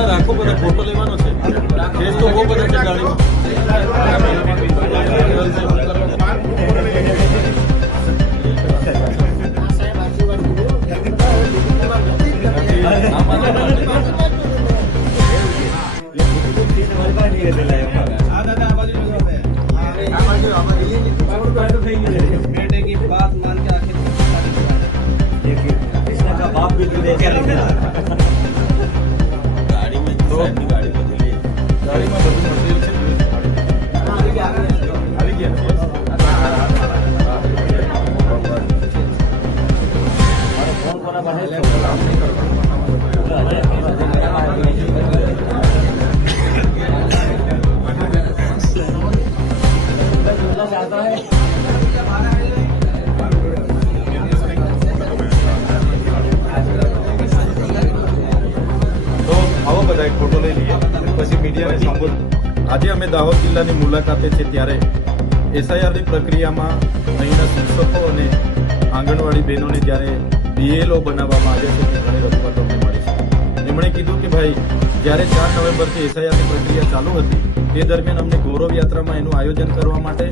ના રાખો બધા ફોટો લેવાનો છે કેસ તો બહુ બધા છે ગાડીમાં बेटे की बात मान के आखिर कृष्ण का बाप भी ગાડી में બધી લઈ ગાડીમાં બધું મટીરિયલ છે આવી ગયા फोन करा बाहर चाहता है આવો બધા એક ફોટો લઈ લઈએ પછી મીડિયાને સંબોધ. આજે અમે દાહોદ જિલ્લાની મુલાકાતે છે ત્યારે એસઆઈઆરની પ્રક્રિયામાં અહીંના શિક્ષકો અને આંગણવાડી બહેનોને જ્યારે બીએલઓ બનાવવામાં આવ્યા છે તે ઘણી રજૂઆતો અમને મળી છે. એમણે કીધું કે ભાઈ જ્યારે 4 નવેમ્બરથી એસઆઈઆરની પ્રક્રિયા ચાલુ હતી તે દરમિયાન અમને ગૌરવ યાત્રામાં એનું આયોજન કરવા માટે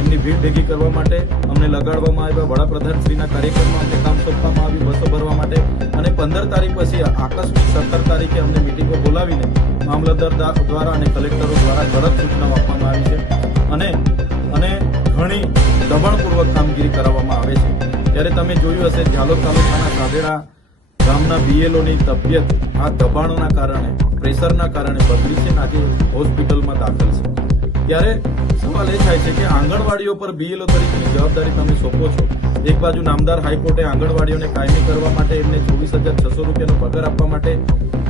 એમની ભીડ ભેગી કરવા માટે અમને લગાડવામાં આવ્યા. વડાપ્રધાનશ્રીના કાર્યક્રમમાં અમને કામ સોંપવામાં આવ્યું બસો ભરવા માટે અને 15 તારીખ પછી આકસ્મિક 17 તારીખે અમને મિટિંગો બોલાવીને મામલતદાર દ્વારા અને કલેક્ટરો દ્વારા કડક સૂચનાઓ આપવામાં આવી છે અને ઘણી દબાણપૂર્વક કામગીરી કરાવવામાં આવે છે. ત્યારે તમે જોયું હશે ઝાલોદ તાલુકાના સાદેડા ગામના બીએલઓની તબિયત આ દબાણોના કારણે પ્રેશરના કારણે બગડી છે અને આજે હોસ્પિટલમાં દાખલ છે. ત્યારે સવાલ એ થાય છે કે આંગણવાડીઓ પર બીએલઓ તરીકેની જવાબદારી તમે સોંપો છો. એક બાજુ નામદાર હાઈકોર્ટે આંગણવાડીઓને કાયમી કરવા માટે એમને 24,600 રૂપિયાનો પગાર આપવા માટે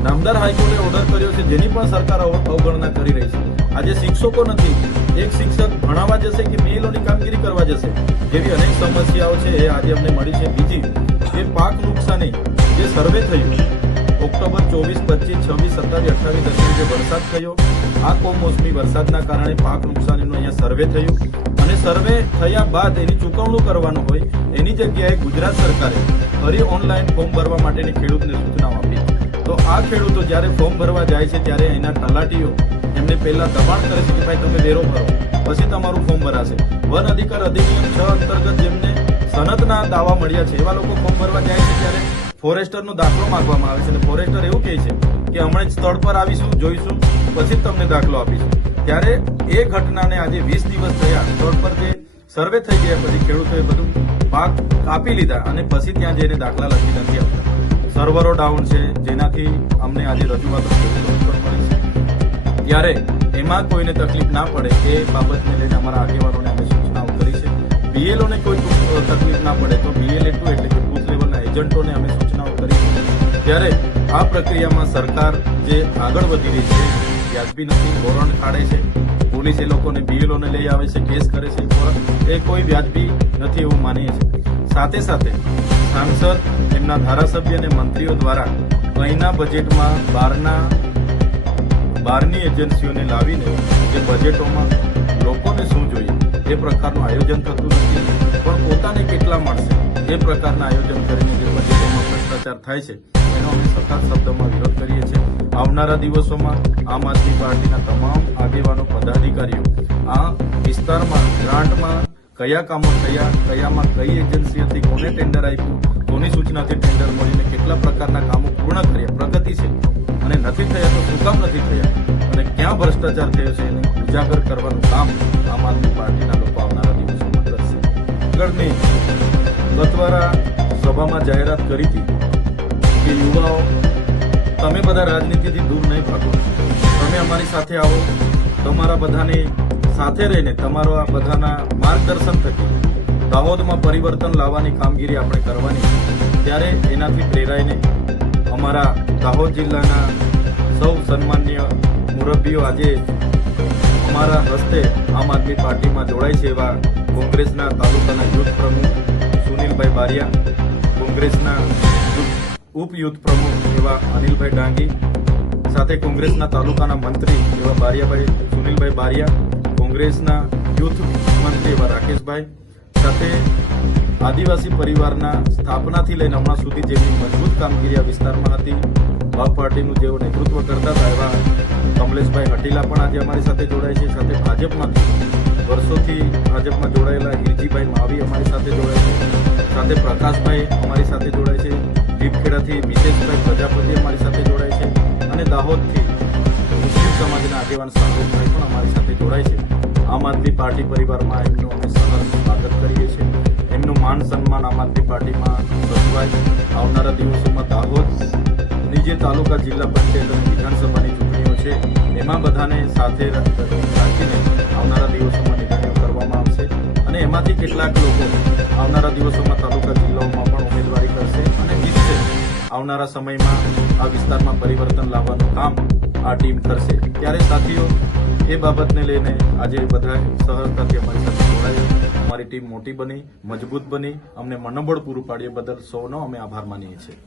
નામદાર હાઈકોર્ટે ઓર્ડર કર્યો છે જેની પણ સરકાર અવગણના કરી રહી છે. આજે શિક્ષકો નથી, એક શિક્ષક ભણાવવા જશે કે બીએલઓની કામગીરી કરવા જશે જેવી અનેક સમસ્યાઓ છે એ આજે અમને મળી છે. બીજી એ પાક નુકસાની જે સર્વે થયું ઓક્ટોબર 24, 25, 26, 27, 28 દરમિયાન જે વરસાદ થયો આ કમોસમી વરસાદના કારણે પાક નુકસાનીનું અહીંયા સર્વે થયું અને સર્વે થયા બાદ એની ચૂકવણું કરવાનું હોય એની જગ્યાએ ગુજરાત સરકારે ફરી ઓનલાઈન ફોર્મ ભરવા માટેની ખેડૂતને સૂચનાઓ આપી. તો આ ખેડૂતો જ્યારે ફોર્મ ભરવા જાય છે ત્યારે એના તલાટીઓ એમને પહેલા દબાણ કરે છે કે ભાઈ તમે વેરો ભરો પછી તમારું ફોર્મ ભરાશે. વન અધિકાર અધિનિયમ 6 અંતર્ગત જેમને સનદના દાવા મળ્યા છે એવા લોકો ફોર્મ ભરવા જાય છે ત્યારે ફોરેસ્ટરનો દાખલો માંગવામાં આવે છે અને ફોરેસ્ટર એવું કહે છે કે હમણાં જ સ્થળ પર આવીશું જોઈશું પછી જ તમને દાખલો આપીશું. ત્યારે એ ઘટનાને આજે 20 દિવસ થયા સ્થળ પર જે સર્વે થઈ ગયા પછી ખેડૂતોએ બધું પાક કાપી લીધા અને પછી ત્યાં જઈને દાખલા લખી નથી આપતા. સર્વરો ડાઉન છે જેનાથી અમને આજે રજૂઆતો ખેડૂતો પર મળી છે. ત્યારે એમાં કોઈને તકલીફ ના પડે એ બાબતને લઈને અમારા આગેવાનોને અમે સૂચનાઓ કરી છે. બીએલઓને કોઈ તકલીફ ના પડે તો BL2 એટલે કે બૂથ લેવલના એજન્ટોને અમે સૂચનાઓ કરી છે. ત્યારે આ પ્રક્રિયામાં સરકાર જે આગળ વધી રહી છે વ્યાજબી નથી, ધોરણ કાઢે છે, પોલીસ એ લોકોને બીએલઓને લઈ આવે છે, કેસ કરે છે, એ કોઈ વ્યાજબી નથી એવું માનીએ છીએ. સાથે સાથે સાંસદ એમના ધારાસભ્ય અને મંત્રીઓ દ્વારા અહીંના બજેટમાં બહારની એજન્સીઓને લાવીને જે બજેટોમાં લોકોને શું જોઈએ એ પ્રકારનું આયોજન થતું નથી પણ પોતાને કેટલા મળશે એ પ્રકારના આયોજન કરીને જે બજેટોમાં ભ્રષ્ટાચાર થાય છે એનો અમે સખત શબ્દોમાં વિરોધ કરીએ છીએ. આવનારા દિવસોમાં આમ આદમી પાર્ટીના તમામ આગેવાનો પદાધિકારીઓ આ વિસ્તારમાં ગ્રાન્ટમાં કયા કામો થયા, કયામાં કઈ એજન્સી હતી, કોને ટેન્ડર આપ્યું, કોની સૂચનાથી ટેન્ડર મળીને કેટલા પ્રકારના કામો પૂર્ણ કર્યા, પ્રગતિ છે અને નથી થયા તો શું કામ નથી થયા અને ક્યાં ભ્રષ્ટાચાર થયો છે એને ઉજાગર કરવાનું કામ આમ આદમી પાર્ટીના લોકો આવનારા દિવસોમાં કરશે. આગળની ગતવારા સભામાં જાહેરાત કરી હતી કે યુવાઓ તમે બધા રાજનીતિથી દૂર નહીં ભાગો, તમે અમારી સાથે આવો, તમારા બધાની સાથે રહીને તમારો આ બધાના માર્ગદર્શન થકી દાહોદમાં પરિવર્તન લાવવાની કામગીરી આપણે કરવાની છે. ત્યારે એનાથી પ્રેરાઈને અમારા દાહોદ જિલ્લાના સૌ સન્માનીય મુરબ્બીઓ આજે અમારા હસ્તે આમ આદમી પાર્ટીમાં જોડાય છે એવા કોંગ્રેસના તાલુકાના યુથ પ્રમુખ સુનિલભાઈ બારિયા, કોંગ્રેસના ઉપ યુથ પ્રમુખ એવા અનિલભાઈ ડાંગી, સાથે કોંગ્રેસના તાલુકાના મંત્રી એવા બારિયાભાઈ સુનિલભાઈ બારિયા, કોંગ્રેસના યુથ મંત્રી એવા રાકેશભાઈ, સાથે આદિવાસી પરિવારના સ્થાપનાથી લઈને હમણાં સુધી જેની મજબૂત કામગીરી આ વિસ્તારમાં હતી, બાપ પાર્ટીનું જેઓ નેતૃત્વ કરતા હતા એવા કમલેશભાઈ હટીલા પણ આજે અમારી સાથે જોડાય છે. સાથે ભાજપમાંથી વર્ષોથી ભાજપમાં જોડાયેલા હિરજીભાઈ માવી અમારી સાથે જોડાય છે. સાથે પ્રકાશભાઈ અમારી સાથે જોડાય છે. દીપખેડાથી મિતેશભાઈ પ્રજાપતિ અમારી સાથે જોડાય છે અને દાહોદથી મુસ્લિમ સમાજના આગેવાન સાગરભાઈ પણ અમારી સાથે જોડાય છે. આમ આદમી પાર્ટી પરિવારમાં એમનું અમે સહર્ષ સ્વાગત કરીએ છીએ. એમનું માન સન્માન આમ આદમી પાર્ટીમાં સચવાય. આવનારા દિવસોમાં દાહોદની જે તાલુકા, જિલ્લા પંચાયત અને વિધાનસભાની ચૂંટણીઓ છે એમાં બધાને સાથે રાખીને આવનારા દિવસોમાં નિર્ણયો કરવામાં આવશે અને એમાંથી કેટલાક લોકો આવનારા દિવસોમાં તાલુકા, જિલ્લાઓમાં પણ ઉમેદવારી કરશે અને જીતશે. આવનારા સમયમાં આ વિસ્તારમાં પરિવર્તન લાવવાનું કામ આ ટીમ કરશે. ત્યારે સાથીઓ, એ બાબતને લઈને આજે બધા સહજતાથી અમારી સાથે જોડાયા. અમારી ટીમ મોટી બની, મજબૂત બની, અમને મનોબળ પૂરું પાડ્યું બદલ સૌનો અમે આભાર માનીએ છીએ.